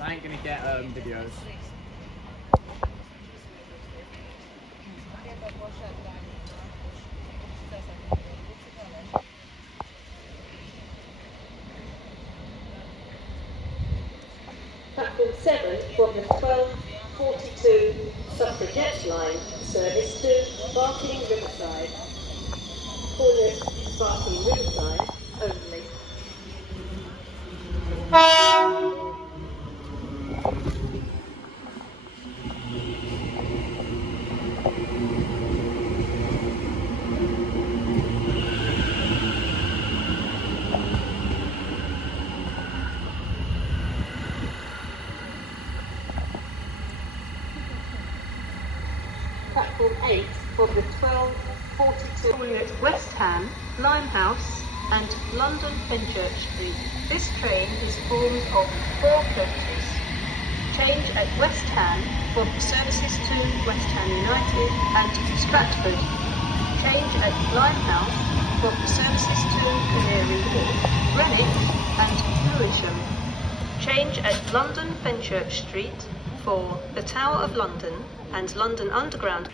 I ain't gonna get videos. Platform 7 from the 12:42 Suffragette line, service to Barking Riverside. Call it Barking Riverside only. Platform 8 from the 12:42 calling at West Ham, Limehouse and London Fenchurch Street. This train is formed of 4 coaches. Change at West Ham for services to West Ham United and Stratford. Change at Limehouse for services to Canary Wharf, Greenwich and Lewisham. Change at London Fenchurch Street for the Tower of London and London Underground.